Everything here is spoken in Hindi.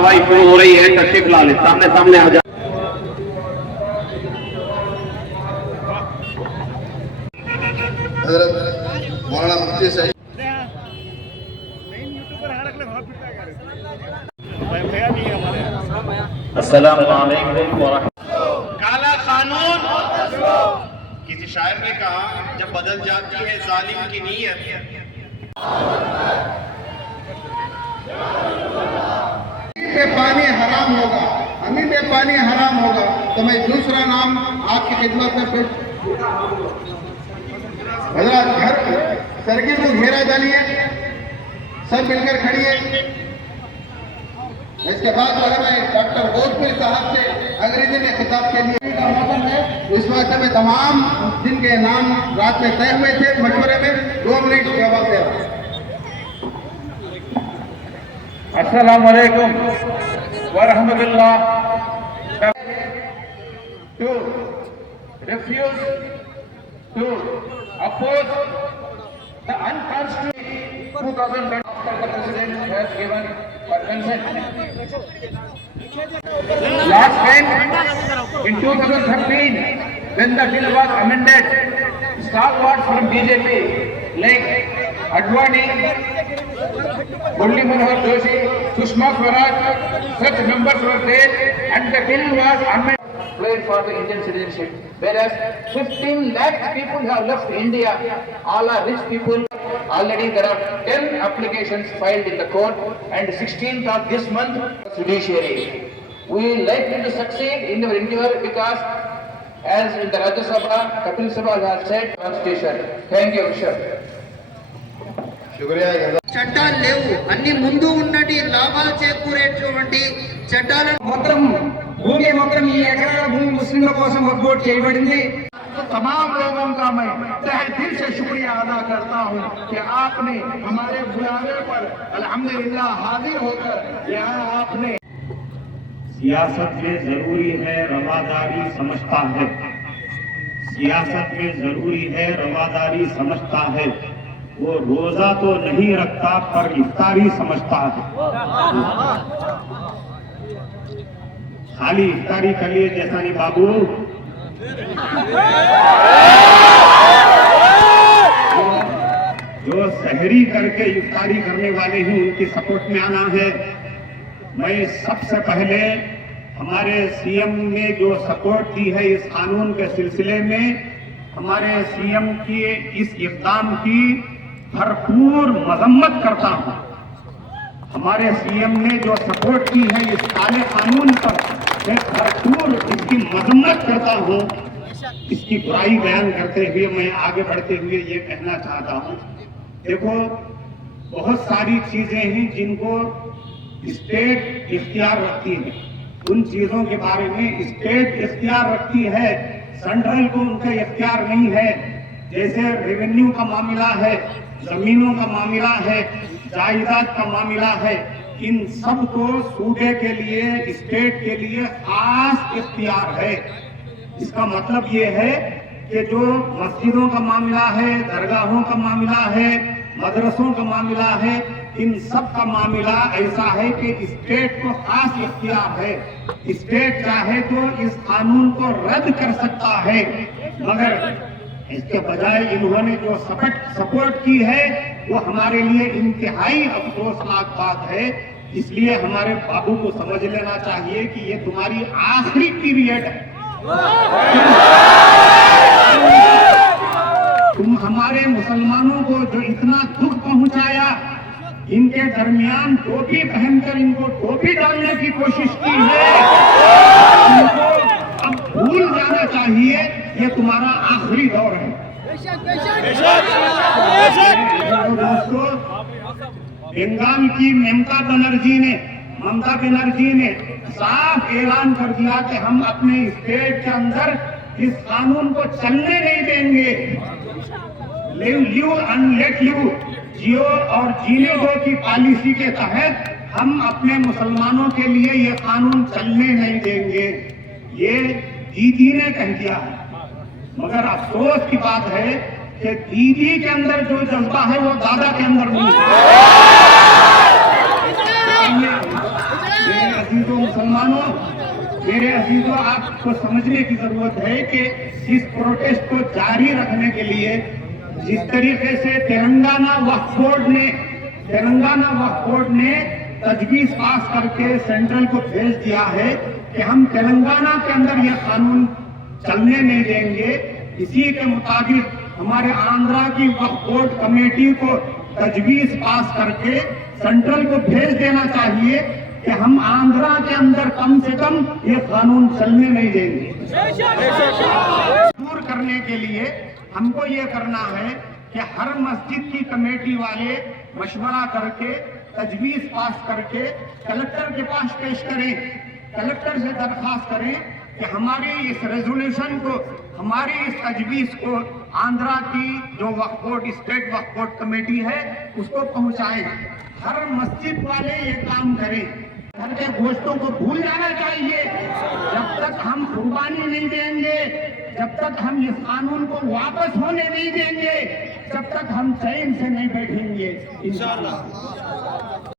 कार्रवाई शुरू हो रही है। तशरीफ ला ले, सामने सामने आ जा। मौलाना मुफ्ती साहब अस्सलाम वालेकुम व काला कानून, किसी शायर ने कहा, जब बदल जाती है जालिम की नीयत, पे पानी हराम होगा, हमें पे पानी हराम होगा, तो मैं दूसरा नाम आपकी खिदमत में पेश। हजरत घर सरगी को घेरा डालिए, सब मिलकर खड़िए। इसके बाद मैं डॉक्टर भोजपुरी साहब से अंग्रेजी में खिताब के लिए का मौसम है, इस वजह से मैं तमाम जिनके नाम रात में तय हुए थे मशवरे में 2 मिनट जवाब दे रहा हूँ। अस्सलाम वालेकुम व रहमतुल्लाह। To refuse to oppose the unconstitutional 2010 after the President has given consent. Last time in 2013 when the bill was amended, stalwarts from BJP like Advani, Murli Manohar Joshi, Sushma Swaraj, such members were there and the bill was amended. Played for the Indian citizenship, whereas 15 lakh people have left India. All are rich people. Already there are 10 applications filed in the court, and 16th of this month, judiciary. We likely to succeed in our endeavor because, as in the Rajya Sabha, Kapil Sibal has said, constitution. Thank you, sir. చట్టాలు లేవు, అన్ని ముందు ఉన్నటి లాభాలు చేకూరేటువంటి చట్టాలను भूमि मात्र ఈ ఎకరాల భూమి ముస్లింల కోసం వక్ఫ్ చేయబడింది। तमाम लोगों का मैं तहे दिल से शुक्रिया अदा करता हूँ कि आपने हमारे बुलावे पर अल्हम्दुलिल्लाह हाजिर होकर यहाँ आपने। सियासत में जरूरी है रवादारी समझता है, सियासत में जरूरी है रवादारी समझता है। वो रोजा तो नहीं रखता पर इफ्तारी समझता है। खाली इफ्तारी कर लिए जैसा नहीं बाबू, जो सहरी करके इफ्तारी करने वाले हैं उनकी सपोर्ट में आना है। मैं सबसे पहले हमारे सीएम ने जो सपोर्ट दी है इस कानून के सिलसिले में, हमारे सीएम की इस इक़दाम की भरपूर मजम्मत करता हूं। हमारे सीएम ने जो सपोर्ट की है इस काले कानून पर, मैं भरपूर इसकी मजम्मत करता हूं। इसकी बुराई बयान करते हुए मैं आगे बढ़ते हुए ये कहना चाहता हूं, देखो बहुत सारी चीजें हैं जिनको स्टेट इख्तियार रखती है, उन चीजों के बारे में स्टेट इख्तियार रखती है, सेंट्रल को उनका इख्तियार नहीं है। जैसे रेवेन्यू का मामला है, जमीनों का मामला है, जायदाद का मामला है, इन सब को सूबे के लिए, स्टेट के लिए खास इख्तियार है। इसका मतलब ये है कि जो मस्जिदों का मामला है, दरगाहों का मामला है, मदरसों का मामला है, इन सब का मामला ऐसा है कि स्टेट को खास इख्तियार है। स्टेट चाहे तो इस कानून को रद्द कर सकता है, मगर इसके बजाय इन्होंने जो सपोर्ट की है वो हमारे लिए इंतहाई अफसोसनाक बात है। इसलिए हमारे बाबू को समझ लेना चाहिए कि ये तुम्हारी आखिरी पीरियड है। तुम हमारे मुसलमानों को जो इतना दुख पहुंचाया, इनके दरमियान टोपी पहनकर इनको टोपी डालने की कोशिश की है, इनको अब भूल जाना चाहिए ये तुम्हारा आखिरी दौर है। दोस्तों, बंगाल की ममता बनर्जी ने साफ ऐलान कर दिया कि हम अपने स्टेट के अंदर इस कानून को चलने नहीं देंगे। लिव एंड लेट लिव, जियो और जीने दो की पॉलिसी के तहत हम अपने मुसलमानों के लिए ये कानून चलने नहीं देंगे। ये दीदी ने कह दिया है, मगर अफसोस की बात है कि दीदी के अंदर जो जज्बा है वो दादा के अंदर नहीं है। मेरे अजीजों, आपको समझने की जरूरत है कि इस प्रोटेस्ट को जारी रखने के लिए जिस तरीके से तेलंगाना वक्फ बोर्ड ने तजवीज पास करके सेंट्रल को भेज दिया है कि हम तेलंगाना के अंदर यह कानून चलने नहीं देंगे, इसी के मुताबिक हमारे आंध्रा की वक्फ बोर्ड कमेटी को तजवीज पास करके सेंट्रल को भेज देना चाहिए कि हम आंध्रा के अंदर कम से कम ये कानून चलने नहीं देंगे। दूर करने के लिए हमको ये करना है कि हर मस्जिद की कमेटी वाले मशवरा करके तजवीज पास करके कलेक्टर के पास पेश करें, कलेक्टर से दरखास्त करें कि हमारी इस रेजोल्यूशन को, हमारी इस तजवीज को आंध्रा की जो वक्फ बोर्ड, स्टेट वक्फ बोर्ड कमेटी है उसको पहुंचाएं। हर मस्जिद वाले ये काम करें। घर के गोश्तों को भूल जाना चाहिए। जब तक हम कुर्बानी नहीं देंगे, जब तक हम इस कानून को वापस होने नहीं देंगे, जब तक हम चैन से नहीं बैठेंगे इंशाअल्लाह।